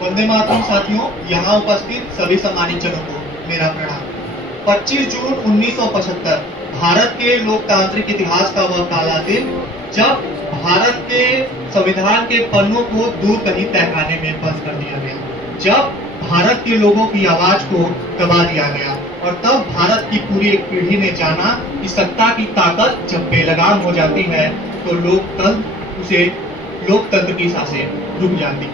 वंदे मातरम साथियों, यहाँ उपस्थित सभी सम्मानित जनों को मेरा प्रणाम। 25 जून 1975 भारत के लोकतांत्रिक इतिहास का वह काला दिन जब भारत के संविधान के पन्नों को दूर कहीं तहखाने में बंद कर दिया गया, जब भारत के लोगों की आवाज को दबा दिया गया और तब भारत की पूरी एक पीढ़ी ने जाना कि सत्ता की ताकत जब बेलगाम हो जाती है तो लोकतंत्र की सांसें रुक जाती।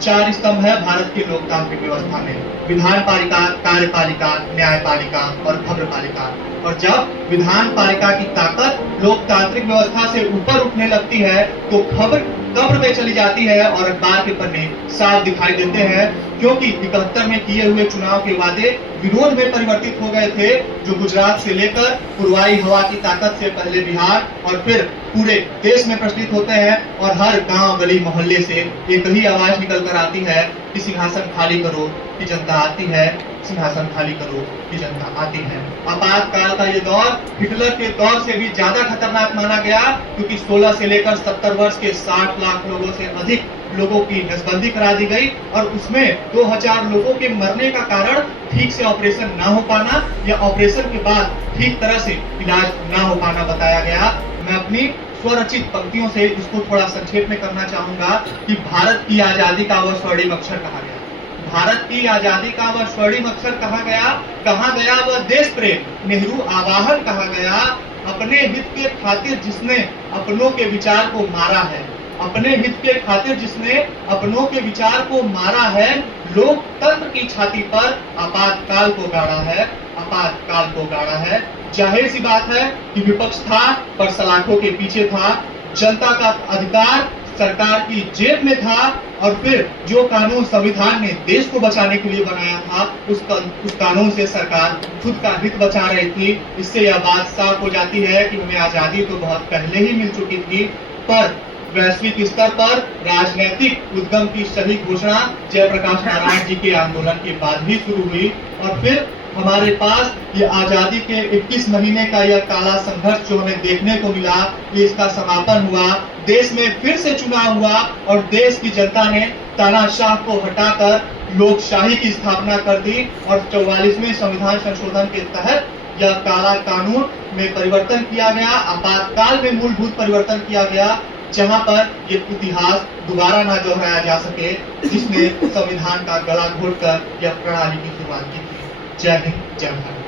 4 स्तंभ है भारत की लोकतांत्रिक व्यवस्था में: विधान पालिका, कार्यपालिका, न्यायपालिका और खबरपालिका। और जब विधान पालिका की ताकत लोकतांत्रिक व्यवस्था से ऊपर उठने लगती है तो खबर कब्र में चली जाती है और अखबार के पन्ने साफ दिखाई देते हैं, क्योंकि 71 में किए हुए चुनाव के वादे विरोध में परिवर्तित हो गए थे, जो गुजरात से लेकर पुरवाई हवा की ताकत से पहले बिहार और फिर पूरे देश में प्रचलित होते हैं। और हर गांव गली मोहल्ले से एक ही आवाज निकल कर आती है कि सिंहासन खाली करो कि जनता आती है, सिंहासन खाली करो कि जनता आती है। आपातकाल का ये दौर हिटलर के दौर से भी ज्यादा खतरनाक माना गया, क्योंकि 16 से लेकर 70 वर्ष के 60 लाख लोगों से अधिक लोगों की नसबंदी करा दी गई और उसमें 2000 लोगों के मरने का कारण ठीक से ऑपरेशन ना हो पाना या ऑपरेशन के बाद ठीक तरह से इलाज ना हो पाना बताया गया। मैं अपनी स्वरचित पंक्तियों से इसको थोड़ा संक्षेप में करना चाहूंगा कि भारत की आजादी का वह स्वर्णिम अक्षर कहा गया, भारत की आजादी का वह स्वर्णिम अक्षर कहा गया वह देश प्रेम नेहरू आवाहन कहा गया। अपने हित के खातिर जिसने अपनों के विचार को मारा है, अपने हित के खातिर जिसने अपनों के विचार को मारा है, लोकतंत्र की छाती पर आपातकाल को गाड़ा है, आपातकाल को गाड़ा है। जाहिर सी बात है कि विपक्ष था पर सलाखों के पीछे था, जनता का अधिकार सरकार की जेब में था और फिर जो कानून संविधान ने देश को बचाने के लिए बनाया था उस कानून से सरकार खुद का हित बचा रही थी। इससे यह बात साफ हो जाती है कि हमें आजादी तो बहुत पहले ही मिल चुकी थी, पर वैश्विक स्तर पर राजनीतिक उद्गम की सही घोषणा जयप्रकाश नारायण जी के आंदोलन के बाद ही शुरू हुई और फिर हमारे पास ये आजादी के 21 महीने का यह काला संघर्ष जो हमें देखने को मिला, ये इसका समापन हुआ। देश में फिर से चुनाव हुआ और देश की जनता ने तानाशाह को हटाकर लोकशाही की स्थापना कर दी और 44वें संविधान संशोधन के तहत यह काला कानून में परिवर्तन किया गया, आपातकाल में मूलभूत परिवर्तन किया गया, जहां पर ये इतिहास दोबारा ना दोहराया जा सके जिसने संविधान का गला घोटकर यह प्रणाली की शुरुआत की थी। जय हिंद, जय भारत।